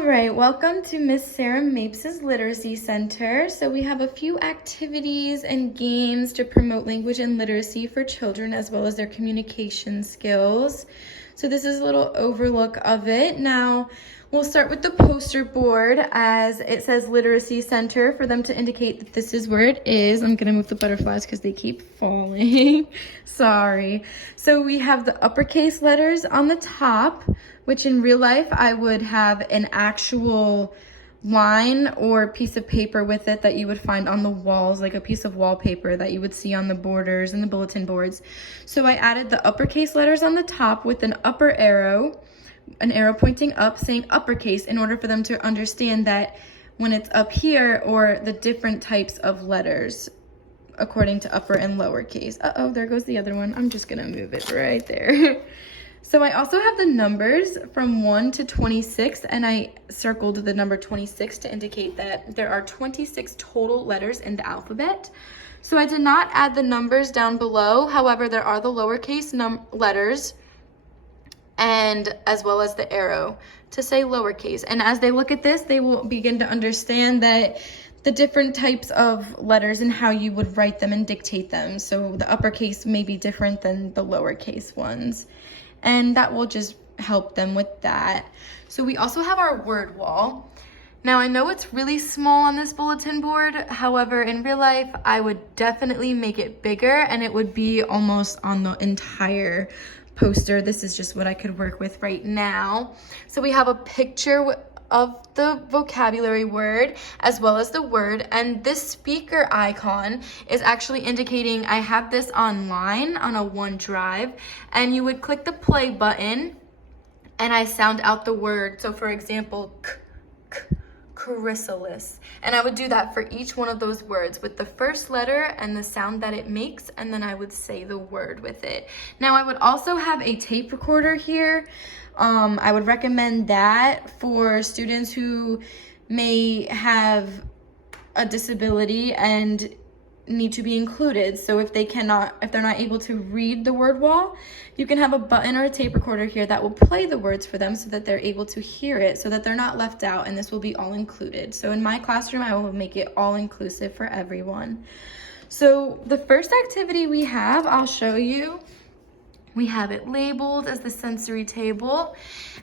All right, welcome to Miss Sarah Mapes' Literacy Center. So we have a few activities and games to promote language and literacy for children as well as their communication skills. So this is a little overlook of it. Now, we'll start with the poster board as it says Literacy Center for them to indicate that this is where it is. I'm gonna move the butterflies because they keep falling. Sorry. So we have the uppercase letters on the top, which in real life I would have an actual line or piece of paper with it that you would find on the walls, like a piece of wallpaper that you would see on the borders and the bulletin boards. So I added the uppercase letters on the top with an upper arrow, an arrow pointing up saying uppercase, in order for them to understand that when it's up here, or the different types of letters according to upper and lowercase. Uh-oh, there goes the other one. I'm just gonna move it right there. So I also have the numbers from 1 to 26, and I circled the number 26 to indicate that there are 26 total letters in the alphabet. So I did not add the numbers down below. However, there are the lowercase letters, and as well as the arrow to say lowercase. And as they look at this, they will begin to understand that the different types of letters and how you would write them and dictate them. So the uppercase may be different than the lowercase ones. And that will just help them with that. So we also have our word wall. Now I know it's really small on this bulletin board. However, in real life, I would definitely make it bigger and it would be almost on the entire poster. This is just what I could work with right now. So we have a picture of the vocabulary word as well as the word, and this speaker icon is actually indicating I have this online on a OneDrive, and you would click the play button and I sound out the word. So for example, chrysalis, and I would do that for each one of those words with the first letter and the sound that it makes, and then I would say the word with it. Now I would also have a tape recorder here. I would recommend that for students who may have a disability and need to be included. So if they're not able to read the word wall, you can have a button or a tape recorder here that will play the words for them so that they're able to hear it, so that they're not left out, and this will be all included. So in my classroom, I will make it all inclusive for everyone. So the first activity we have, I'll show you. We have it labeled as the sensory table,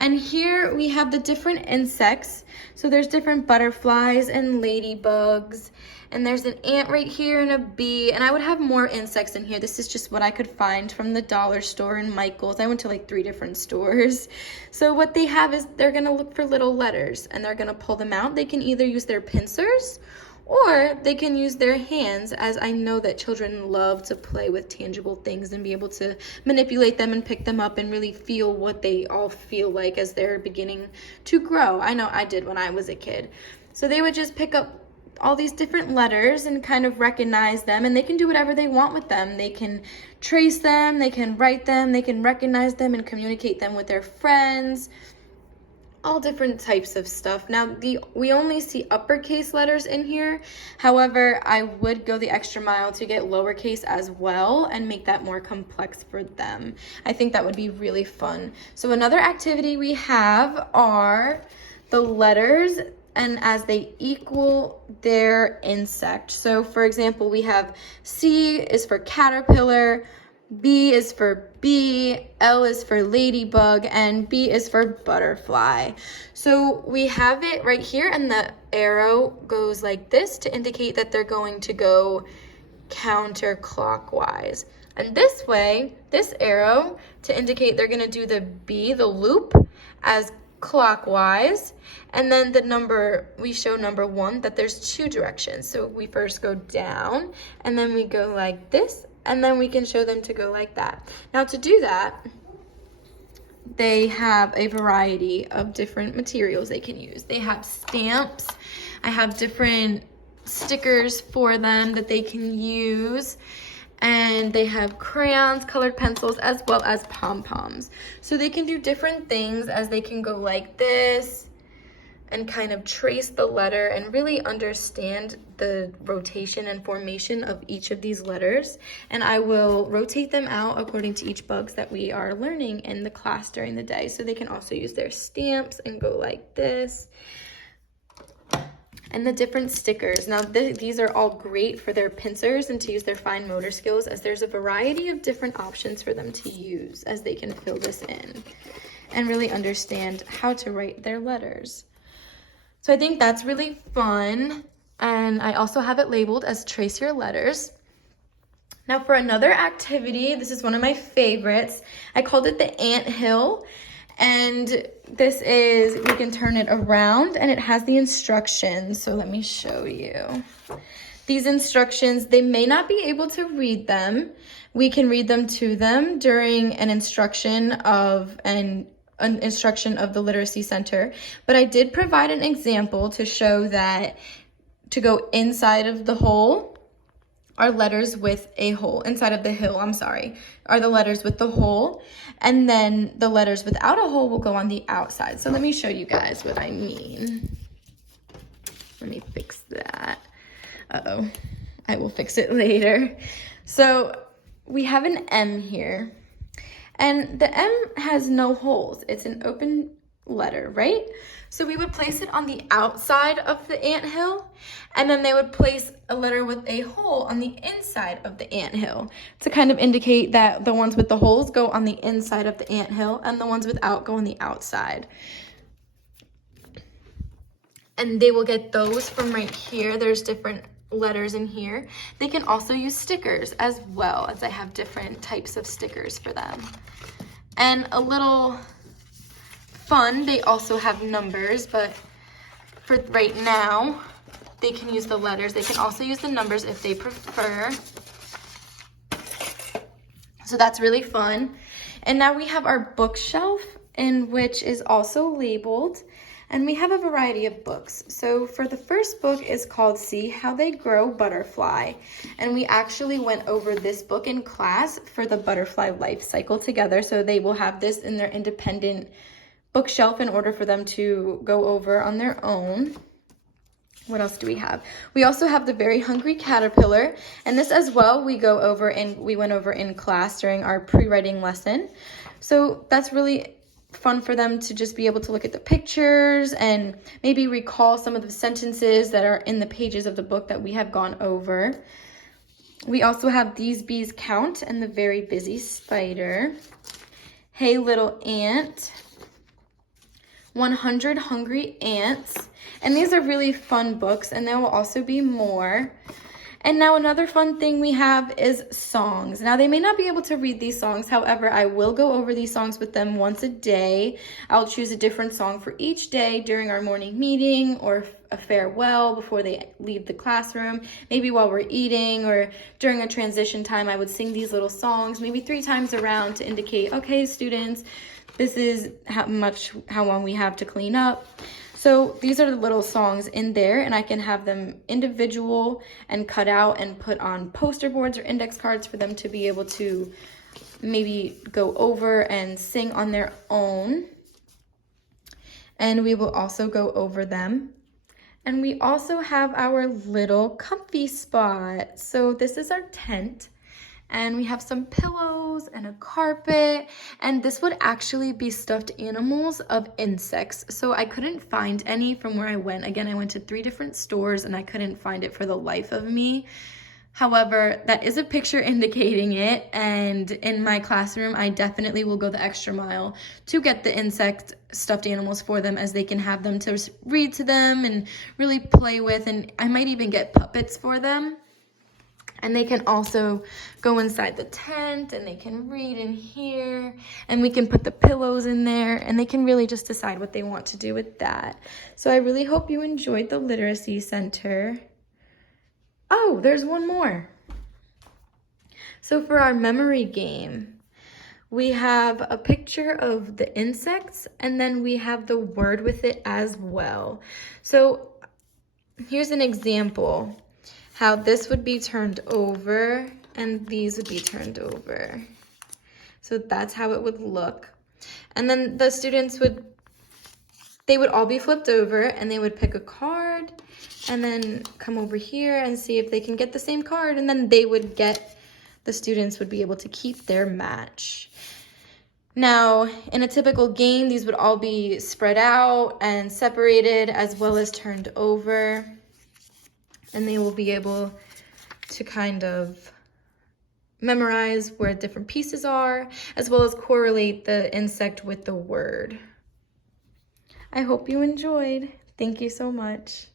and here we have the different insects. So there's different butterflies and ladybugs, and there's an ant right here and a bee, and I would have more insects in here. This is just what I could find from the dollar store and Michael's. I went to like 3 different stores. So what they have is they're gonna look for little letters and they're gonna pull them out. They can either use their pincers or they can use their hands, as I know that children love to play with tangible things and be able to manipulate them and pick them up and really feel what they all feel like as they're beginning to grow. I know I did when I was a kid. So they would just pick up all these different letters and kind of recognize them, and they can do whatever they want with them. They can trace them, they can write them, they can recognize them and communicate them with their friends. All different types of stuff. Now, we only see uppercase letters in here. However, I would go the extra mile to get lowercase as well and make that more complex for them. I think that would be really fun. So another activity we have are the letters and as they equal their insect. So for example, we have C is for caterpillar, B is for bee, L is for ladybug, and B is for butterfly. So we have it right here, and the arrow goes like this to indicate that they're going to go counterclockwise. And this way, this arrow to indicate they're gonna do the B, the loop, as clockwise. And then we show number 1 that there's 2 directions. So we first go down, and then we go like this, and then we can show them to go like that. Now to do that, they have a variety of different materials they can use. They have stamps. I have different stickers for them that they can use. And they have crayons, colored pencils, as well as pom-poms. So they can do different things, as they can go like this, and kind of trace the letter and really understand the rotation and formation of each of these letters. And I will rotate them out according to each bugs that we are learning in the class during the day. So they can also use their stamps and go like this. And the different stickers. Now these are all great for their pincers and to use their fine motor skills, as there's a variety of different options for them to use as they can fill this in and really understand how to write their letters. So I think that's really fun. And I also have it labeled as Trace Your Letters. Now for another activity, this is one of my favorites. I called it the Ant Hill. And this is, we can turn it around and it has the instructions. So let me show you. These instructions, they may not be able to read them. We can read them to them during an instruction of the Literacy Center. But I did provide an example to show that to go inside of the hole are letters with a hole. Inside of the hill, I'm sorry, are the letters with the hole. And then the letters without a hole will go on the outside. So let me show you guys what I mean. Let me fix that. Uh-oh, I will fix it later. So we have an M here. And the M has no holes. It's an open letter, right? So we would place it on the outside of the anthill, and then they would place a letter with a hole on the inside of the anthill to kind of indicate that the ones with the holes go on the inside of the anthill and the ones without go on the outside. And they will get those from right here. There's different letters in here. They can also use stickers as well, as I have different types of stickers for them. And a little fun, they also have numbers, but for right now, they can use the letters. They can also use the numbers if they prefer. So that's really fun. And now we have our bookshelf, in which is also labeled, and we have a variety of books. So for the first book is called See How They Grow Butterfly. And we actually went over this book in class for the butterfly life cycle together. So they will have this in their independent bookshelf in order for them to go over on their own. What else do we have? We also have The Very Hungry Caterpillar, and this as well we went over in class during our pre-writing lesson. So that's really fun for them to just be able to look at the pictures and maybe recall some of the sentences that are in the pages of the book that we have gone over. We also have These Bees Count and The Very Busy Spider. Hey Little Ant. 100 Hungry Ants. And these are really fun books, and there will also be more. And now another fun thing we have is songs. Now they may not be able to read these songs, however, I will go over these songs with them once a day. I'll choose a different song for each day during our morning meeting or a farewell before they leave the classroom. Maybe while we're eating or during a transition time, I would sing these little songs maybe 3 times around to indicate, okay, students, this is how long we have to clean up. So these are the little songs in there, and I can have them individual and cut out and put on poster boards or index cards for them to be able to maybe go over and sing on their own. And we will also go over them. And we also have our little comfy spot. So this is our tent. And we have some pillows and a carpet, and this would actually be stuffed animals of insects. So I couldn't find any from where I went. Again, I went to 3 different stores and I couldn't find it for the life of me. However, that is a picture indicating it, and in my classroom, I definitely will go the extra mile to get the insect stuffed animals for them, as they can have them to read to them and really play with, and I might even get puppets for them. And they can also go inside the tent and they can read in here, and we can put the pillows in there, and they can really just decide what they want to do with that. So I really hope you enjoyed the Literacy Center. Oh, there's one more. So for our memory game, we have a picture of the insects, and then we have the word with it as well. So here's an example. How this would be turned over and these would be turned over. So that's how it would look. And then the students would They would all be flipped over and they would pick a card and then come over here and see if they can get the same card, and then the students would be able to keep their match. Now, in a typical game, these would all be spread out and separated as well as turned over, and they will be able to kind of memorize where different pieces are, as well as correlate the insect with the word. I hope you enjoyed. Thank you so much.